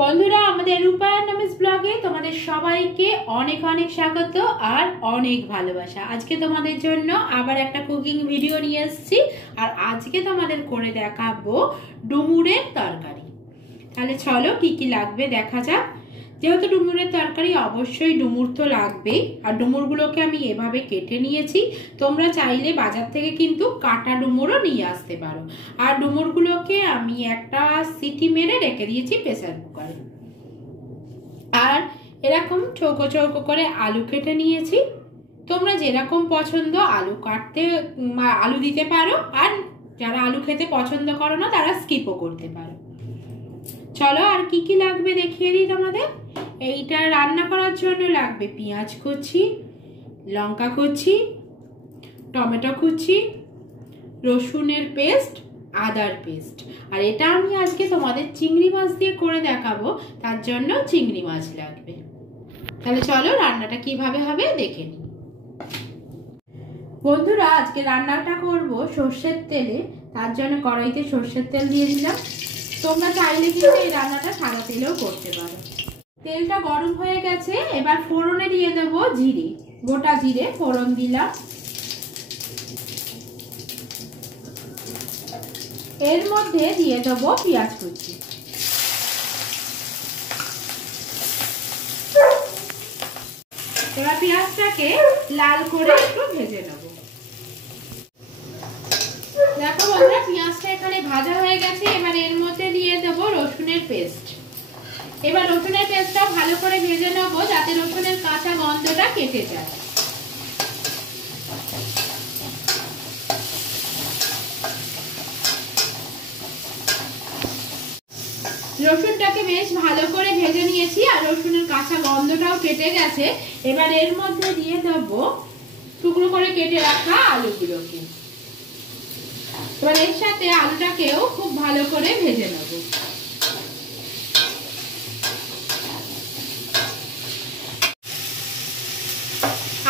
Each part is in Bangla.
বন্ধুরা আমাদের রূপায়ণমিস ব্লগে তোমাদের সবাইকে অনেক অনেক স্বাগত আর অনেক ভালোবাসা। আজকে তোমাদের জন্য আবার একটা কুকিং ভিডিও নিয়ে এসেছি আর আজকে তোমাদের করে দেখাবো ডুমুরের তরকারি। তাহলে চলো কি কি লাগবে দেখা যাক। যেহেতু ডুমুরের তরকারি অবশ্যই ডুমুর তো লাগবেই, আর ডুমুরগুলোকে আমি এভাবে কেটে নিয়েছি। তোমরা চাইলে বাজার থেকে কিন্তু কাটা ডুমুরও নিয়ে আসতে পারো। আর ডুমুরগুলোকে আমি একটা সিটি মেরে রেখে দিয়েছি প্রেসার কুকারে। আর এরকম চৌকো চৌকো করে আলু কেটে নিয়েছি। তোমরা যেরকম পছন্দ আলু দিতে পারো, আর যারা আলু খেতে পছন্দ করো না তারা স্কিপও করতে পারো। চলো আর কি কি লাগবে দেখিয়ে দিই তোমাদের। এইটা রান্না করার জন্য লাগবে পেঁয়াজ কুচি, লঙ্কা কুচি, টমেটো কুচি, রসুনের পেস্ট, আদার পেস্ট। আর এটা আমি আজকে তোমাদের চিংড়ি মাছ দিয়ে করে দেখাবো, তার জন্য চিংড়ি মাছ লাগবে। তাহলে চলো রান্নাটা কিভাবে হবে দেখে নিই। বন্ধুরা আজকে রান্নাটা করব সর্ষের তেলে, তার জন্য কড়াইতে সর্ষের তেল দিয়ে দিলাম। তোমরা চাইলে কিন্তু এই রান্নাটা সাদা তেলেও করতে পারো। তেলটা গরম হয়ে গেছে, এবার ফোড়নে দিয়ে দেবো জিরে, গোটা জিরে ফোড়ন দিলাম। এর মধ্যে দিয়ে দেবো পেঁয়াজ কুচি। এবার পেঁয়াজটাকে লাল করে একটু ভেজে নেব। দেখো বন্ধুরা পেঁয়াজটা এখানে ভাজা হয়ে গেছে। এবার এর মধ্যে দিয়ে দেবো রসুনের পেস্ট। এবার রসুনের পেস্টটা ভালো করে ভেজে নেবো যাতে রসুনের কাঁচা গন্ধটা কেটে যায়। রসুনটাকে বেশ ভালো করে ভেজে নিয়েছি আর রসুনের কাঁচা গন্ধটাও কেটে গেছে। এবার এর মধ্যে দিয়ে দেবো টুকরো করে কেটে রাখা আলুগুলোকে। এবার এর সাথে আলুটাকেও খুব ভালো করে ভেজে নেব।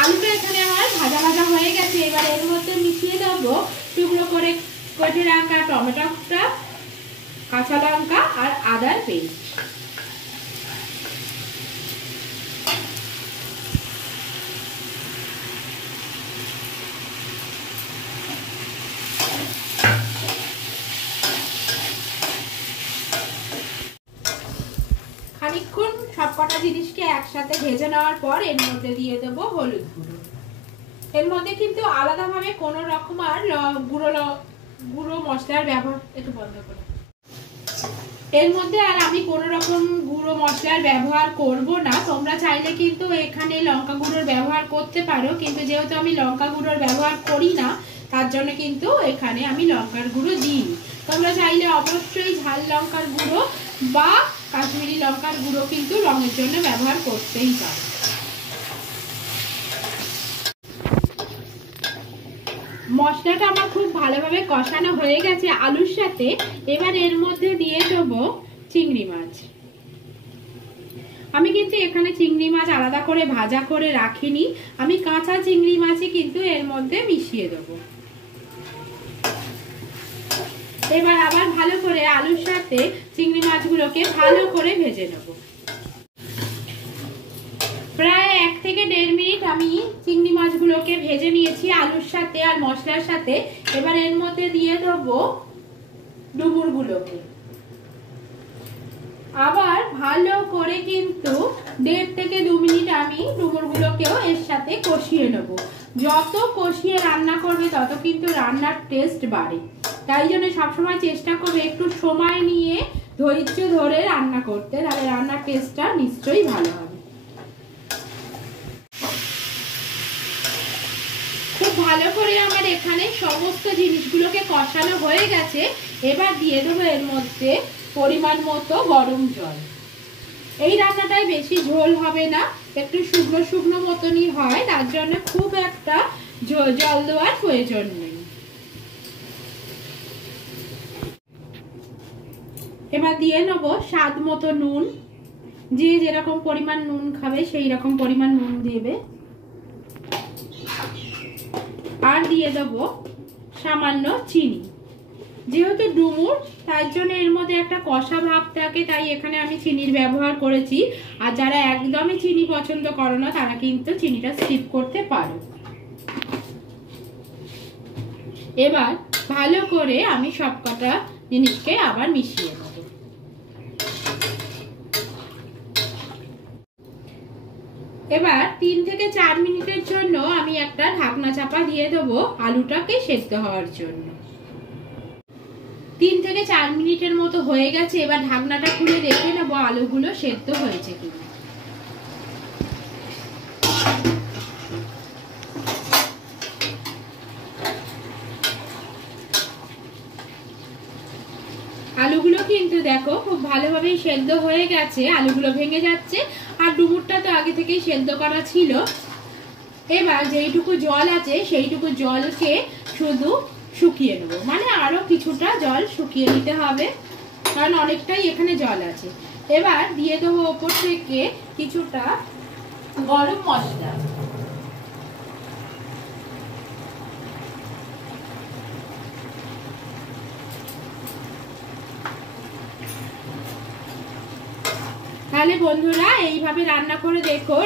আলুটা এখানে আমার ভাজা ভাজা হয়ে গেছে। এবার এর মধ্যে মিশিয়ে দেবো টুকরো করে কেটে রাখা টমেটোটা, কাঁচা লঙ্কা আর আদার পেস্ট। খানিকক্ষণ সবকটা জিনিসকে একসাথে ভেজে নেওয়ার পর এর মধ্যে দিয়ে দেবো হলুদ গুঁড়ো। এর মধ্যে কিন্তু আলাদাভাবে কোনো রকম আর গুঁড়ো মশলার ব্যবহার, একটু বন্ধ করে, এর মধ্যে আর আমি কোনো রকম গুঁড়ো মশলার ব্যবহার করব না। তোমরা চাইলে কিন্তু এখানে লঙ্কা গুঁড়োর ব্যবহার করতে পারো, কিন্তু যেহেতু আমি লঙ্কা গুঁড়োর ব্যবহার করি না তার জন্য কিন্তু এখানে আমি লঙ্কার গুঁড়ো দিই। তোমরা চাইলে অবশ্যই ঝাল লঙ্কার গুঁড়ো বা কাশ্মীরি লঙ্কার গুঁড়ো কিন্তু রঙের জন্য ব্যবহার করতেই পারো। মশলাটা আমার খুব ভালোভাবে কষানো হয়ে গেছে আলুর সাথে। এবার এর মধ্যে দিয়ে দেবো চিংড়ি মাছ। আমি কিন্তু এখানে চিংড়ি মাছ আলাদা করে ভাজা করে রাখিনি, আমি কাঁচা চিংড়ি মাছই কিন্তু এর মধ্যে মিশিয়ে দেবো। এবার আবার ভালো করে আলুর সাথে চিংড়ি মাছগুলোকে ভালো করে ভেজে নেব। প্রায় 1 থেকে 1.5 মিনিট আমি চিংড়ি মাছগুলোকে ভেজে নিয়েছি আলুর সাথে আর মশলার সাথে। এবার এর মধ্যে দিয়ে দেবো ডুমুরগুলোকে। আবার ভালো করে কিন্তু 1.5 থেকে 2 মিনিট আমি ডুমুরগুলোকেও এর সাথে কষিয়ে নেব। যত কষিয়ে রান্না করবে তত কিন্তু রান্নার টেস্ট বাড়ে। তাই জন্য সবসময় চেষ্টা করবে একটু সময় নিয়ে ধৈর্য ধরে রান্না করতে, তাহলে রান্নার টেস্টটা নিশ্চয়ই ভালো হবে। খুব ভালো করে আমার এখানে সমস্ত জিনিসগুলোকে কষানো হয়ে গেছে। এবার দিয়ে দেবো এর মধ্যে পরিমাণ মতো গরম জল। এই রান্নাটায় বেশি ঝোল হবে না, একটু শুকনো শুকনো মতনই হয়, তার জন্য খুব একটা জল দেওয়ার প্রয়োজন নেই। এবার দিয়ে নেবো স্বাদ মতো নুন। যে যেরকম পরিমাণ নুন খাবে সেই রকম পরিমাণ নুন দেবে। আর দিয়ে দেবো সামান্য চিনি। যেহেতু ডুমুর তার জন্য এর মধ্যে একটা কষা ভাব থাকে, তাই এখানে আমি চিনির ব্যবহার করেছি। আর যারা একদমই চিনি পছন্দ করো না তারা কিন্তু চিনিটা স্কিপ করতে পারো। এবার ভালো করে আমি সবকটা জিনিসকে আবার মিশিয়ে দেবো। এবার 3 থেকে 4 মিনিটের জন্য আমি একটা ঢাকনা চাপা দিয়ে দেবো আলুটাকে সেদ্ধ হওয়ার জন্য। 3 থেকে 4 মিনিটের মতো হয়ে গেছে। এবার ঢাকনাটা খুলে দেখে নেবো আলুগুলো সেদ্ধ হয়েছে কিনা। আলুগুলো কিন্তু দেখো খুব ভালোভাবেই সেদ্ধ হয়ে গেছে, আলুগুলো ভেঙে যাচ্ছে। আর ডুমুরটা তো আগে থেকেই সেদ্ধ করা ছিল। এবার যেইটুকু জল আছে সেইটুকু জলকে শুধু শুকিয়ে নেবো, মানে আরো কিছুটা জল শুকিয়ে নিতে হবে, কারণ অনেকটাই এখানে জল আছে। এবার দিয়ে দেবো ওপর থেকে কিছুটা গরম মশলা। তাহলে বন্ধুরা এইভাবে রান্না করে দেখো,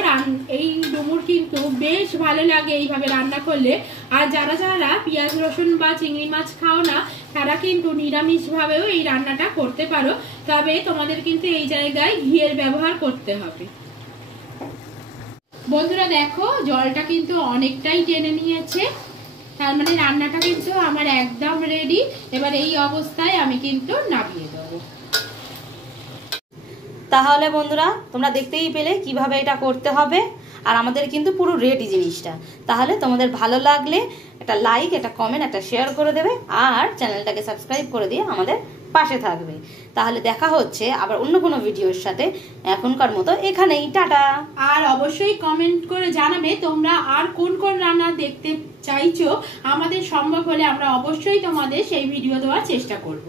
এই ডুমুর কিন্তু বেশ ভালো লাগে এইভাবে রান্না করলে। আর যারা যারা পেঁয়াজ রসুন বা চিংড়ি মাছ খাও না তারা কিন্তু নিরামিষ ভাবেও এই রান্নাটা করতে পারো, তবে তোমাদের কিন্তু এই জায়গায় ঘিয়ের ব্যবহার করতে হবে। বন্ধুরা দেখো জলটা কিন্তু অনেকটাই টেনে নিয়েছে, তার মানে রান্নাটা কিন্তু আমার একদম রেডি। এবার এই অবস্থায় আমি কিন্তু নামিয়ে দেবো। তাহলে বন্ধুরা তোমরা দেখতেই পেলে কিভাবে এটা করতে হবে, আর আমাদের কিন্তু পুরো রেডি জিনিসটা। তাহলে তোমাদের ভালো লাগলে একটা লাইক, একটা কমেন্ট, একটা শেয়ার করে দেবে, আর চ্যানেলটাকে সাবস্ক্রাইব করে দিয়ে আমাদের পাশে থাকবে। তাহলে দেখা হচ্ছে আবার অন্য কোনো ভিডিওর সাথে। এখনকার মতো এখানেই টাটা। আর অবশ্যই কমেন্ট করে জানাবে তোমরা আর কোন কোন রান্না দেখতে চাইছো। আমাদের সম্ভব হলে আমরা অবশ্যই তোমাদের সেই ভিডিও দেওয়ার চেষ্টা করব।